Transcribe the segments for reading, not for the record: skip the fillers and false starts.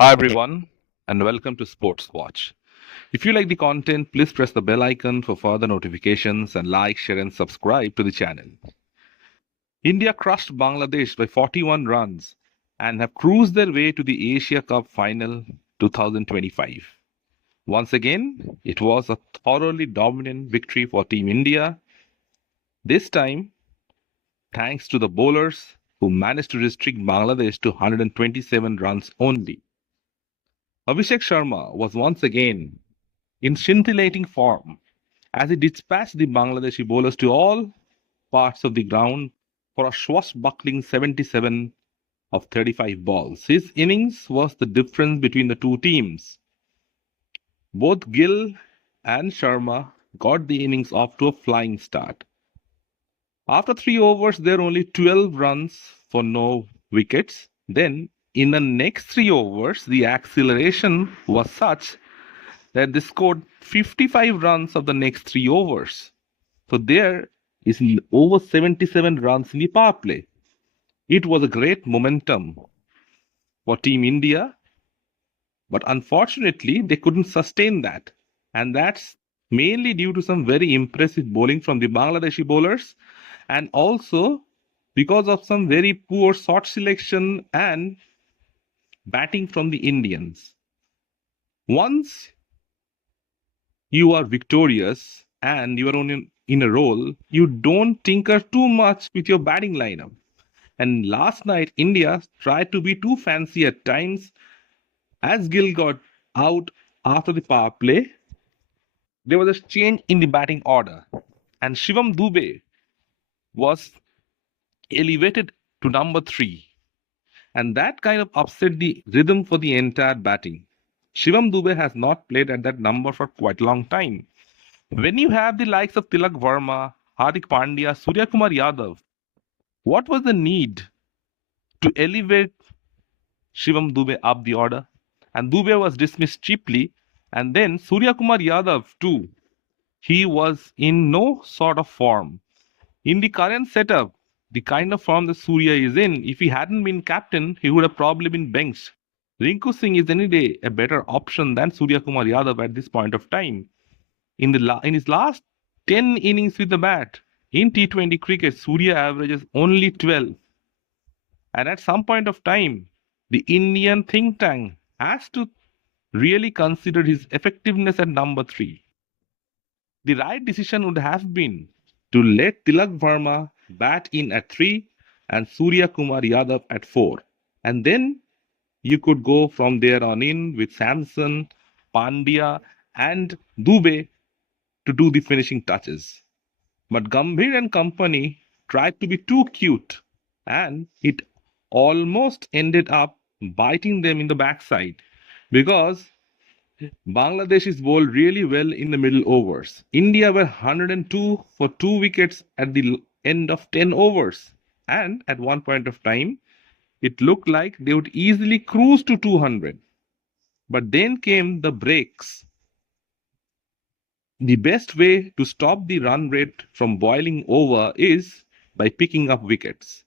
Hi everyone, and welcome to Sports Watch. If you like the content, please press the bell icon for further notifications and like, share, and subscribe to the channel. India crushed Bangladesh by 41 runs and have cruised their way to the Asia Cup final 2025. Once again, it was a thoroughly dominant victory for Team India. This time, thanks to the bowlers who managed to restrict Bangladesh to 127 runs only. Abhishek Sharma was once again in scintillating form as he dispatched the Bangladeshi bowlers to all parts of the ground for a swashbuckling 77 of 35 balls. His innings was the difference between the two teams. Both Gill and Sharma got the innings off to a flying start. After 3 overs, there were only 12 runs for no wickets. Then, in the next 3 overs, the acceleration was such that they scored 55 runs of the next 3 overs. So there is over 77 runs in the power play. It was a great momentum for Team India, but unfortunately they couldn't sustain that. And that's mainly due to some very impressive bowling from the Bangladeshi bowlers and also because of some very poor shot selection and batting from the Indians. Once you are victorious and you are in a role, you don't tinker too much with your batting lineup. And last night, India tried to be too fancy at times as Gill got out after the power play. There was a change in the batting order, and Shivam Dube was elevated to number three. And that kind of upset the rhythm for the entire batting. Shivam Dube has not played at that number for quite a long time. When you have the likes of Tilak Verma, Hardik Pandya, Suryakumar Yadav, what was the need to elevate Shivam Dube up the order? And Dube was dismissed cheaply. And then Suryakumar Yadav too. He was in no sort of form. In the current setup, the kind of form that Surya is in, if he hadn't been captain, he would have probably been benched. Rinku Singh is any day a better option than Suryakumar Yadav at this point of time. In his last 10 innings with the bat in T20 cricket, Surya averages only 12. And at some point of time, the Indian think tank has to really consider his effectiveness at number three. The right decision would have been to let Tilak Verma bat in at three and Surya Kumar Yadav at four. And then you could go from there on in with Samson, Pandya, and Dube to do the finishing touches. But Gambhir and company tried to be too cute, and it almost ended up biting them in the backside because Bangladesh is bowled really well in the middle overs. India were 102 for 2 wickets at the end of 10 overs, and at one point of time, it looked like they would easily cruise to 200. But then came the breaks. The best way to stop the run rate from boiling over is by picking up wickets.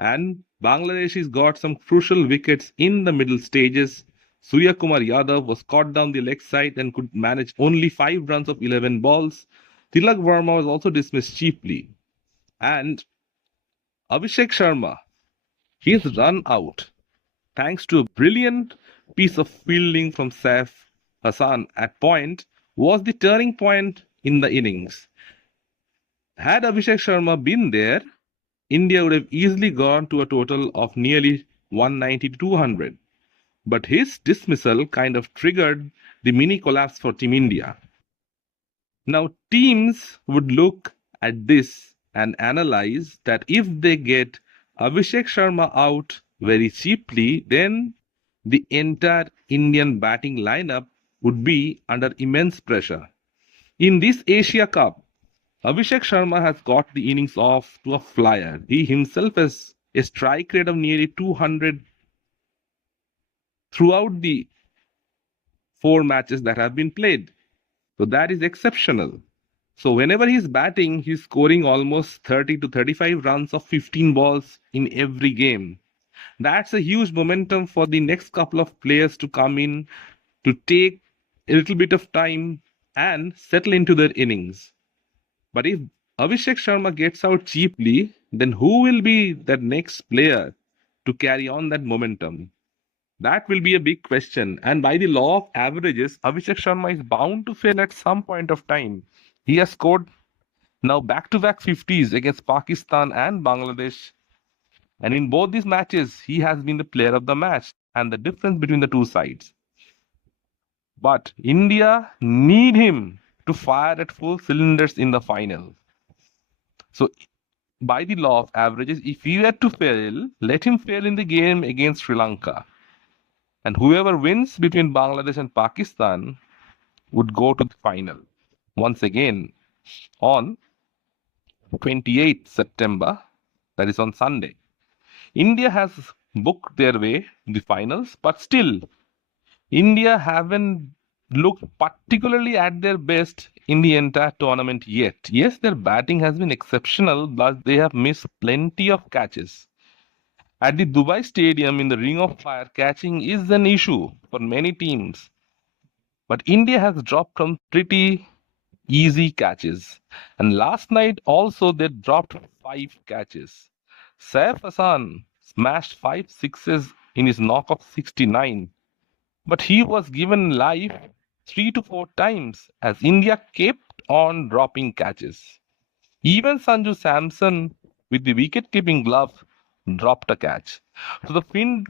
And Bangladeshis got some crucial wickets in the middle stages. Suryakumar Yadav was caught down the leg side and could manage only 5 runs of 11 balls. Tilak Verma was also dismissed cheaply. And Abhishek Sharma, he's run out thanks to a brilliant piece of fielding from Saif Hassan at point was the turning point in the innings. Had Abhishek Sharma been there, India would have easily gone to a total of nearly 190 to 200. But his dismissal kind of triggered the mini collapse for Team India. Now, teams would look at this and analyze that if they get Abhishek Sharma out very cheaply, then the entire Indian batting lineup would be under immense pressure. In this Asia Cup, Abhishek Sharma has got the innings off to a flyer. He himself has a strike rate of nearly 200 throughout the 4 matches that have been played. So that is exceptional. So whenever he's batting, he's scoring almost 30 to 35 runs of 15 balls in every game. That's a huge momentum for the next couple of players to come in to take a little bit of time and settle into their innings. But if Abhishek Sharma gets out cheaply, then who will be that next player to carry on that momentum? That will be a big question. And by the law of averages, Abhishek Sharma is bound to fail at some point of time. He has scored now back to back 50s against Pakistan and Bangladesh. And in both these matches, he has been the player of the match and the difference between the two sides. But India need him to fire at full cylinders in the final. So, by the law of averages, if he were to fail, let him fail in the game against Sri Lanka. And whoever wins between Bangladesh and Pakistan would go to the final. Once again, on 28th September, that is on Sunday. India has booked their way to the finals, but still, India haven't looked particularly at their best in the entire tournament yet. Yes, their batting has been exceptional, but they have missed plenty of catches. At the Dubai Stadium in the Ring of Fire, catching is an issue for many teams. But India has dropped some pretty easy catches. And last night also they dropped 5 catches. Saif Hassan smashed 5 sixes in his knock of 69. But he was given life 3 to 4 times as India kept on dropping catches. Even Sanju Samson with the wicket-keeping glove dropped a catch. So the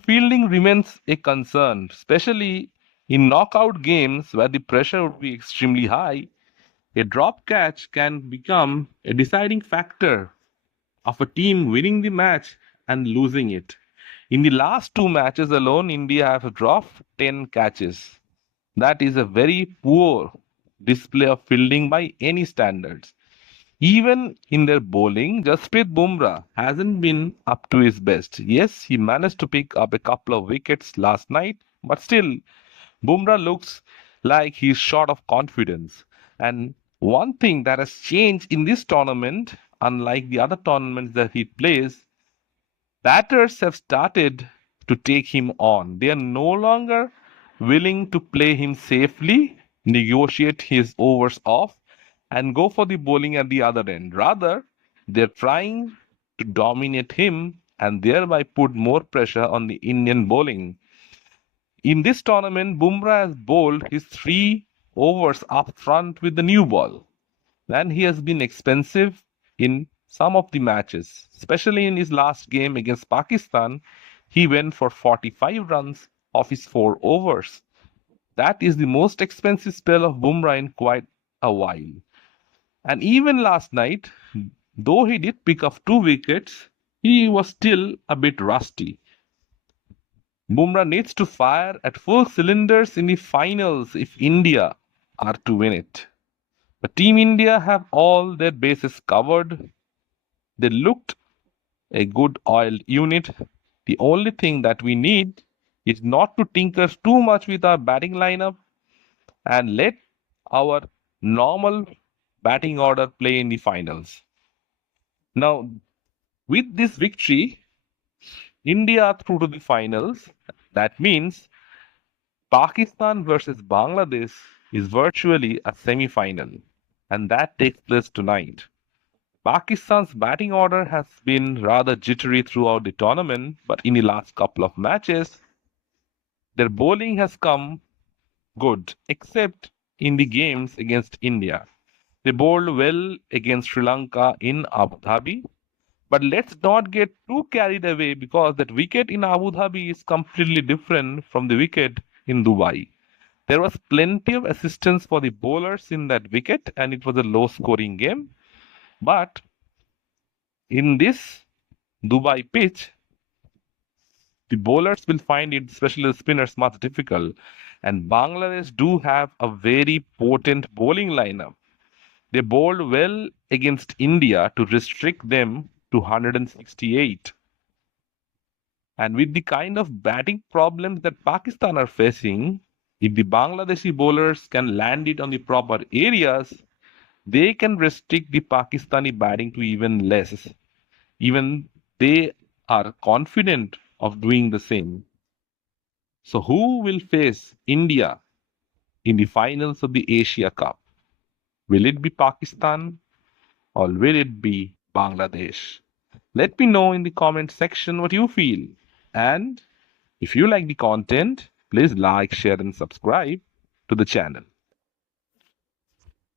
fielding remains a concern, especially in knockout games where the pressure would be extremely high. A drop catch can become a deciding factor of a team winning the match and losing it. In the last 2 matches alone, India have dropped 10 catches. That is a very poor display of fielding by any standards. Even in their bowling, Jasprit Bumrah hasn't been up to his best. Yes, he managed to pick up a couple of wickets last night, but still, Bumrah looks like he's short of confidence. And one thing that has changed in this tournament, unlike the other tournaments that he plays, batters have started to take him on. They are no longer willing to play him safely, negotiate his overs off, and go for the bowling at the other end. Rather, they're trying to dominate him and thereby put more pressure on the Indian bowling. In this tournament, Bumrah has bowled his 3 overs up front with the new ball. And he has been expensive in some of the matches, especially in his last game against Pakistan. He went for 45 runs of his 4 overs. That is the most expensive spell of Bumrah in quite a while. And even last night, though he did pick up 2 wickets, he was still a bit rusty. Bumrah needs to fire at full cylinders in the finals if India are to win it. But Team India have all their bases covered. They looked a good oiled unit. The only thing that we need is not to tinker too much with our batting lineup and let our normal batting order play in the finals. Now, with this victory, India are through to the finals. That means Pakistan versus Bangladesh is virtually a semi-final, and that takes place tonight. Pakistan's batting order has been rather jittery throughout the tournament, but in the last couple of matches, their bowling has come good, except in the games against India. They bowled well against Sri Lanka in Abu Dhabi, but let's not get too carried away because that wicket in Abu Dhabi is completely different from the wicket in Dubai. There was plenty of assistance for the bowlers in that wicket, and it was a low scoring game. But in this Dubai pitch, the bowlers will find it, especially the spinners, much difficult. And Bangladesh do have a very potent bowling lineup. They bowled well against India to restrict them to 168. And with the kind of batting problems that Pakistan are facing, if the Bangladeshi bowlers can land it on the proper areas, they can restrict the Pakistani batting to even less. Even they are confident of doing the same. So, who will face India in the finals of the Asia Cup? Will it be Pakistan or will it be Bangladesh? Let me know in the comment section what you feel. And if you like the content, please like, share, and subscribe to the channel.